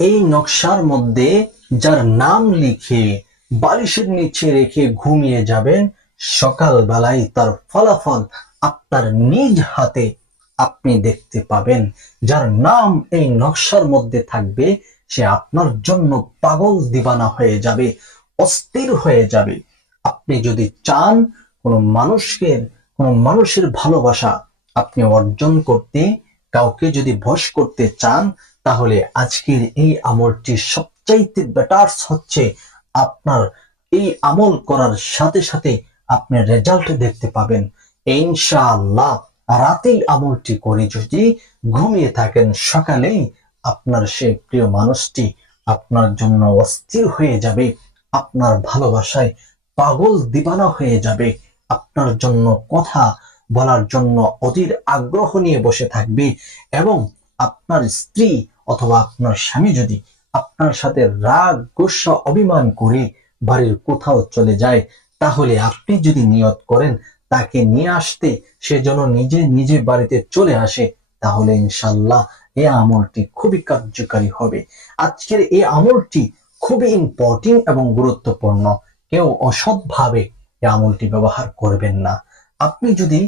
এই নকশার মধ্যে যার নাম লিখে বালিশের নিচে রেখে ঘুমিয়ে যাবেন, সকালবেলায় তার ফলাফল আপনার নিজ হাতে আপনি দেখতে পাবেন। যার নাম এই নকশার মধ্যে থাকবে সে আপনার জন্য পাগল দিবানা হয়ে যাবে, অস্থির হয়ে যাবে। আপনি যদি চান কোনো মানুষের ভালোবাসা আপনি অর্জন করতে, কাউকে যদি বশ করতে চান, তাহলে আজকের এই আমলটি সবচাইতে বেটার হচ্ছে। আপনার এই আমল করার সাথে সাথে আপনি রেজাল্ট দেখতে পাবেন ইনশাআল্লাহ। রাতেই আমলটি করে যদি ঘুমিয়ে থাকেন, সকালেই আপনার সে প্রিয় মানুষটি আপনার জন্য অস্থির হয়ে যাবে, আপনার ভালোবাসায় পাগল দিবানা হয়ে যাবে, আপনার জন্য কথা বলার জন্য অধীর আগ্রহ নিয়ে বসে থাকবে। এবং আপনার স্ত্রী অথবা আপনার স্বামী যদি আপনার সাথে রাগ গুসা অভিমান করে বাড়ির কোথাও চলে যায়, তাহলে আপনি যদি নিয়ত করেন তাকে নিয়ে আসতে, সে যেন নিজে নিজে বাড়িতে চলে আসে, তাহলে ইনশাল্লাহ এই আমলটি খুবই কার্যকারী হবে। আজকের এই আমলটি খুবই ইম্পর্টেন্ট এবং গুরুত্বপূর্ণ। কেউ অসৎভাবে এই আমলটি ব্যবহার করবেন না। আপনি যদি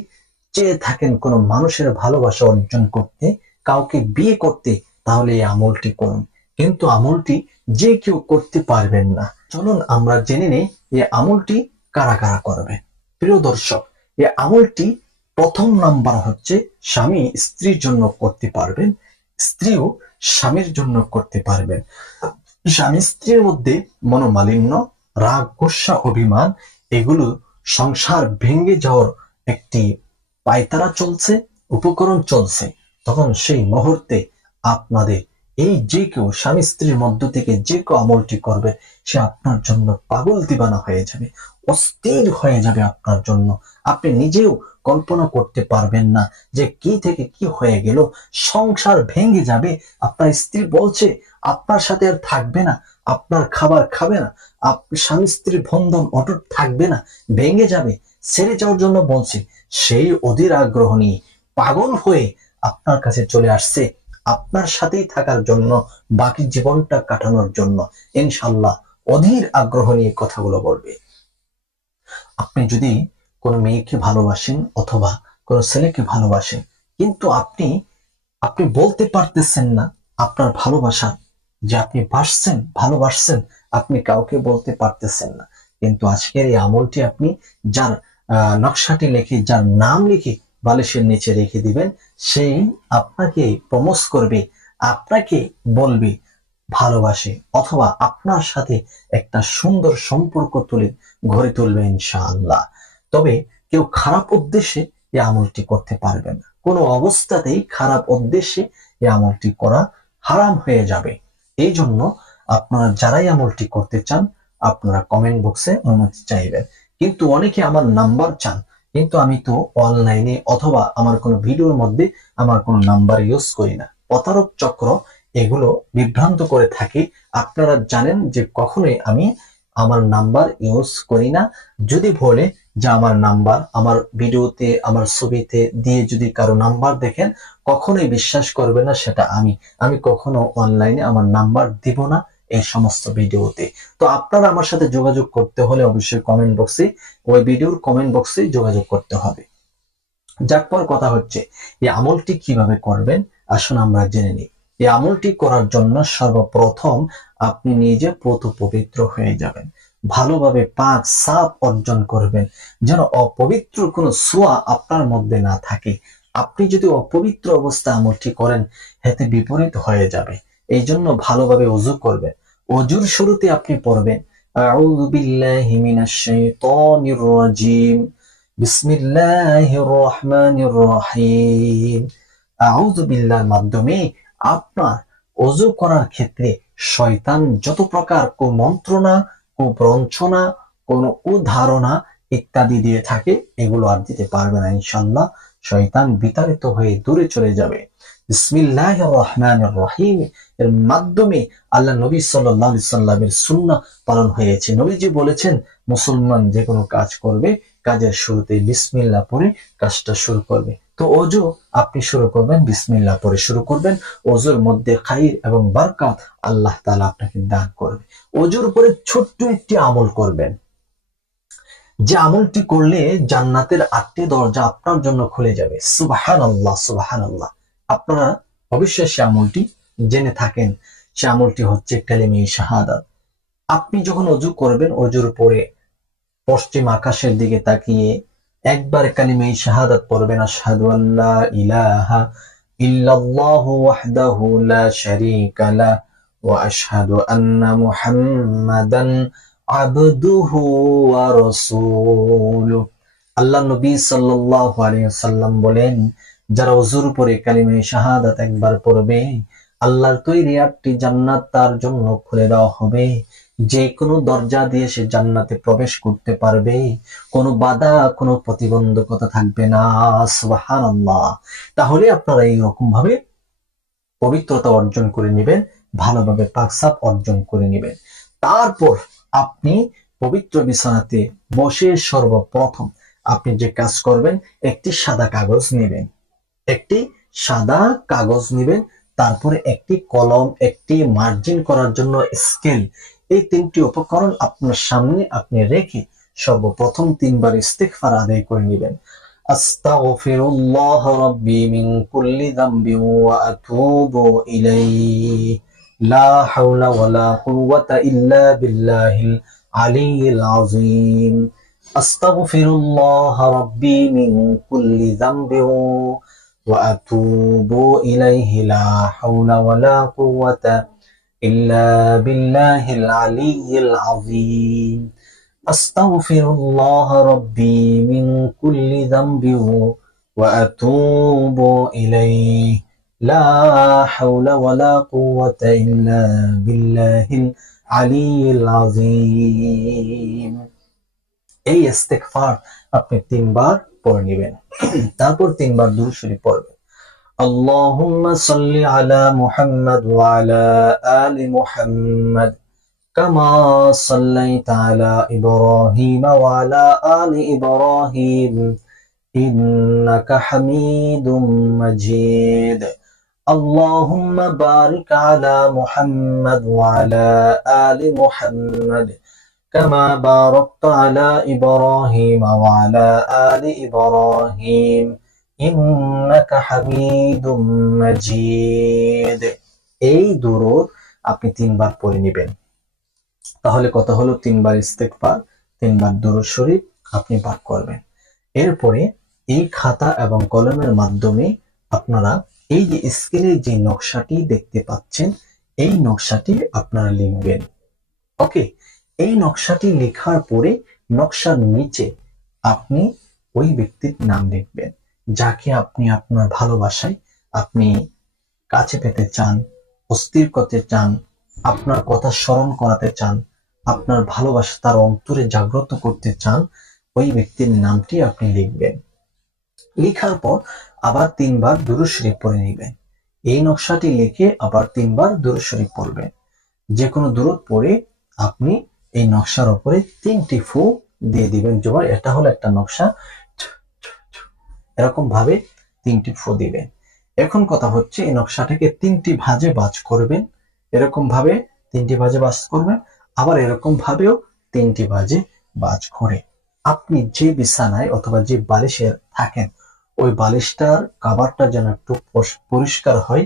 চেয়ে থাকেন কোনো মানুষের ভালোবাসা অর্জন করতে, কাউকে বিয়ে করতে, তাহলে এই আমলটি করুন। কিন্তু আমলটি যে কেউ করতে পারবেন না। চলুন আমরা জেনে নেই এই আমলটি কারা কারা করবে। প্রিয় দর্শক, এই আমলটি প্রথম নাম্বার হচ্ছে স্বামী স্ত্রীর জন্য করতে পারবেন, স্ত্রীও স্বামীর জন্য করতে পারবেন। স্বামী স্ত্রীর মধ্যে মনোমালিন্য, রাগ গোসা অভিমান, এগুলো সংসার ভেঙে যাওয়ার একটি পায়তারা চলছে, উপকরণ চলছে, তখন সেই মুহূর্তে আপনাদের এই যে কেউ স্বামী স্ত্রীর মধ্য থেকে যে কেউ আমলটি করবে, সে আপনার জন্য পাগল দিবানা হয়ে যাবে, অস্থির হয়ে যাবে আপনার জন্য। আপনি নিজেও কল্পনা করতে পারবেন না যে কি থেকে কি হয়ে গেল। সংসার ভেঙে যাবে, আপনার স্ত্রী বলছে আপনার সাথে আর থাকবে না, আপনার খাবার খাবে না, স্বামী স্ত্রীর বন্ধন অটুট থাকবে না, ভেঙে যাবে, ছেড়ে যাওয়ার জন্য বলছে। সেই অধীর আগ্রহ নিয়ে পাগল হয়ে আপনার কাছে চলে আসছে আপনার সাথেই থাকার জন্য, বাকি জীবনটা কাটানোর জন্য। ইনশাল্লাহ অধীর আগ্রহ নিয়ে কথাগুলো বলবে। আপনি যদি কোনো মেয়েকে ভালোবাসেন অথবা কোনো ছেলেকে ভালোবাসেন, কিন্তু আপনি বলতে পারতেছেন না আপনার ভালোবাসা, যে আপনি ভালোবাসছেন, আপনি কাউকে বলতে পারতেছেন না। কিন্তু আজকের এই আমলটি আপনি যার নকশাটি লিখে, যার নাম লিখে বালিশের নিচে রেখে দিবেন, সেই আপনাকে প্রমোস করবে, আপনাকে বলবে ভালোবাসে, অথবা আপনার সাথে একটা সুন্দর সম্পর্ক গড়ে তুলবে ইনশাআল্লাহ। তবে কেউ খারাপ উদ্দেশ্যে এই আমলটি করতে পারবে না। কোনো অবস্থাতেই খারাপ উদ্দেশ্যে এই আমলটি করা হারাম হয়ে যাবে। এই জন্য আপনারা যারাই আমলটি করতে চান, আপনারা কমেন্ট বক্সে অনুমতি চাইবেন। কিন্তু অনেকে আমার নাম্বার চান, কিন্তু আমি তো অনলাইনে অথবা আমার কোনো ভিডিওর মধ্যে আমার কোনো নাম্বার ইউজ করি না। প্রতারক চক্র এগুলো বিভ্রান্ত করে থাকি। আপনারা জানেন যে কখনোই আমি আমার নাম্বার ইউজ করি না। যদি বলে যে আমার নাম্বার, আমার ভিডিওতে আমার ছবিতে দিয়ে যদি কারো নাম্বার দেখেন, কখনোই বিশ্বাস করবে না সেটা আমি কখনো অনলাইনে আমার নাম্বার দিব না এই সমস্ত ভিডিওতে। তো আপনারা আমার সাথে যোগাযোগ করতে হলে অবশ্যই কমেন্ট বক্সে, ওই ভিডিওর কমেন্ট বক্সে যোগাযোগ করতে হবে। যার পর কথা হচ্ছে এই আমলটি কিভাবে করবেন, আসুন আমরা জেনে নিই। এই আমলটি করার জন্য সর্বপ্রথম আপনি নিজে পবিত্র হয়ে যাবেন, ভালোভাবে পাক সাফ অর্জন করবেন, যেন অপবিত্র কোনো ছোঁয়া আপনার মধ্যে না থাকে। আপনি যদি অপবিত্র অবস্থা আমলটি করেন, এতে বিপরীত হয়ে যাবে। এই জন্য ভালোভাবে ওযু করবেন। ওযুর শুরুতে আপনি পড়বেন আউযু বিল্লাহি মিনাশ শাইতানির রাজিম, বিসমিল্লাহির রহমানির রহিম। আউযু বিল্লাহর মাধ্যমে আপনার ওযু করার ক্ষেত্রে শয়তান যত প্রকার কুমন্ত্রণা, কুপ্রঞ্ছনা, কোন উদাহরণা ইত্যাদি দিয়ে থাকে, এগুলো আর দিতে পারবে না ইনশাআল্লাহ। শয়তান বিতাড়িত হয়ে দূরে চলে যাবে। বিসমিল্লাহির রহমানির রহিম এর মাধ্যমে আল্লাহ নবী সাল্লাল্লাহু আলাইহি সাল্লামের সুন্নাহ পালন হয়েছে। নবীজি বলেছেন, মুসলমান যে কোনো কাজ করবে, কাজের শুরুতে বিসমিল্লাহ পড়ে কাজটা শুরু করবে। তো অজু আপনি শুরু করবেন, বিসমিল্লাহ পরে শুরু করবেন। অজুর মধ্যে খাইর এবং বারকাত আল্লাহ তাআলা আপনাকে দান করবে। অজুর উপরে ছোট্ট একটি আমল করবেন, যে আমলটি করলে জান্নাতের 8টি দরজা আপনার জন্য খুলে যাবে। সুবহানাল্লাহ, সুবহানাল্লাহ। আপনারা অবশ্যই সে আমলটি জেনে থাকেন। সে আমলটি হচ্ছে কালিমে শাহাদাত। আপনি যখন অজু করবেন, অজুর পরে পশ্চিম আকাশের দিকে তাকিয়ে একবার কালিমে শাহাদাত পড়বেন, আশহাদু আল্লা ইলাহা ইল্লাল্লাহু ওয়াহদাহু লা শারীকা লা ওয়া আশহাদু আন্না মুহাম্মাদান আবদুহু ওয়া রাসূলুহু। আল্লাহ নবী সাল্লাল্লাহু আলাইহি ওয়াসাল্লাম বলেন, যারা ওযুর পরে কালিমে শাহাদাত একবার পড়বে, আল্লাহর তৈরি 8টি জান্নাত তার জন্য খুলে দেওয়া হবে। যে কোনো দরজা দিয়ে সে জান্নাতে প্রবেশ করতে পারবে, কোনো বাধা, কোনো প্রতিবন্ধকতা থাকবে না। সুবহানাল্লাহ। তাহলে আপনারা এইরকম ভাবে পবিত্রতা অর্জন করে নেবেন, ভালোভাবে পাকসাপ অর্জন করে নেবেন। তারপর আপনি পবিত্র বিছানাতে বসে সর্বপ্রথম আপনি যে কাজ করবেন, একটি সাদা কাগজ নেবেন, একটি সাদা কাগজ নেবেন, তারপরে একটি কলম, একটি মার্জিন করার জন্য স্কেল, এই 3টি উপকরণ আপনার সামনে আপনি রেখে সর্বপ্রথম 3বার ইস্তিগফার আদায় করে নেবেন। আস্তাগফিরুল্লাহ রাব্বি মিন কুল্লি যামবিন ওয়া আতুবু ইলাইহি লা হাওলা ওয়ালা কুওয়াতা ইল্লা বিল্লাহিল আলিয়্যিল আযীম। আস্তাগফিরুল্লাহ রাব্বি মিন কুল্লি যামবিন ওয়া আতুবু ইলাইহি লা হাওলা ওয়ালা কুওয়াতা ইল্লা বিল্লাহিল আলিয়্যিল আযীম। আস্তাগফিরুল্লাহ রাব্বি মিন কুল্লি যামবিন ওয়া আতুবু ইলাইহি লা হাওলা ওয়ালা কুওয়াতা ইল্লা বিল্লাহিল আলিয়্যিল আযীম। এই ইস্তিগফার আপনি 3বার পড়ে নেবেন। তারপর 3বার দুরূদ শরীফ পড়বেন। আল্লাহুম্মা সাল্লি আলা মুহাম্মাদ ওয়া আলা আলি মুহাম্মাদ কামা সাল্লাইতা আলা ইব্রাহিম ওয়া আলা আলি ইব্রাহিম ইন্নাকা হামিদুম মাজিদ। আল্লাহুম্মা বারিক আলা মুহাম্মাদ ওয়া আলা আলি মুহাম্মাদ কামা বারাকতা আলা ইব্রাহিম ওয়া আলা আলি ইব্রাহিম ইন্নাকা হামিদুম মাজিদ। এই দুরূদ আপনি 3বার পড়ে নেবেন। তাহলে কথা হলো 3বার ইস্তিগফার, 3বার দুরূদ শরীফ আপনি পাঠ করবেন। এরপরে এই খাতা এবং কলমের মাধ্যমে আপনারা এই যে স্কেলের যে নকশাটি দেখতে পাচ্ছেন, এই নকশাটি আপনারা লিখবেন। ওকে, এই নকশাটি লেখার পরে নকশার নিচে আপনি ওই ব্যক্তির নাম লিখবেন, যাকে আপনি আপনার ভালোবাসায় আপনি কাছে পেতে চান, অস্থির করতে চান, আপনার কথা স্মরণ করাতে চান, আপনার ভালোবাসা তার অন্তরে জাগ্রত করতে চান, ওই ব্যক্তির নামটি আপনি লিখবেন। লেখার পর আবার 3বার দুরূদ শরীফ পড়ে নেবেন। এই নকশাটি লিখে আবার 3বার দুরূদ শরীফ পড়বেন। যে কোনো দুরূদ পড়ে আপনি এই নকশার উপরে 3টি ফু দিয়ে দিবেন। যেমন এটা হলো একটা নকশা, এরকম ভাবে 3টি ফু দিবেন। এখন কথা হচ্ছে, এই নকশাটাকে 3টি ভাঁজে ভাঁজ করবেন, এরকম ভাবে 3টি ভাঁজে ভাঁজ করবেন, আবার এরকম ভাবেও 3টি ভাঁজে ভাঁজ করে আপনি যে বিছানায় অথবা যে বালিশে থাকেন, ওই বালিশটার কাভারটা যেন একটু পরিষ্কার হয়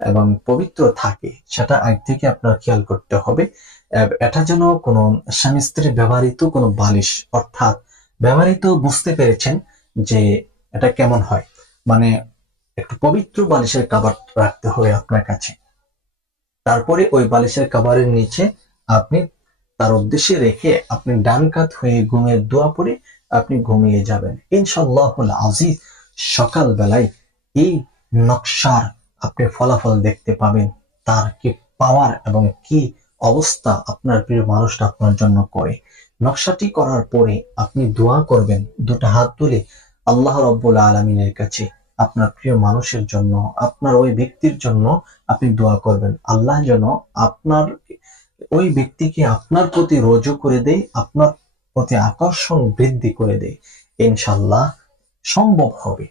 এবং পবিত্র থাকে, সেটা আগে থেকে আপনার খেয়াল করতে হবে। এটা যেন কোনো স্বামী স্ত্রী ব্যবহৃত কোনো বালিশ, অর্থাৎ ব্যবহৃত, বুঝতে পেরেছেন যে এটা কেমন হয়, মানে একটু পবিত্র বালিশের কাভার রাখতে হবে আপনার কাছে। তারপরে ওই বালিশের কাভারের নিচে আপনি তার উদ্দেশ্যে রেখে আপনি ডান কাত হয়ে ঘুমের দোয়া পড়ে আপনি ঘুমিয়ে যাবেন। ইনশাআল্লাহুল আজিজ সকাল বেলায় এই নকশার আপনি ফলাফল দেখতে পাবেন, তার কি পাওয়ার এবং কি অবস্থা আপনার প্রিয় মানুষটা আপনার জন্য করে। নকশাটি করার পরে আপনি দোয়া করবেন, দুটো হাত তুলে আল্লাহ রাব্বুল আলামিনের কাছে আপনার প্রিয় মানুষের জন্য, আপনার ওই ব্যক্তির জন্য আপনি দোয়া করবেন। আল্লাহ যেন আপনার ওই ব্যক্তিকে আপনার প্রতি রজু করে দেয়, আপনার প্রতি আকর্ষণ বৃদ্ধি করে দেয়। ইনশাআল্লাহ সম্ভব হবে।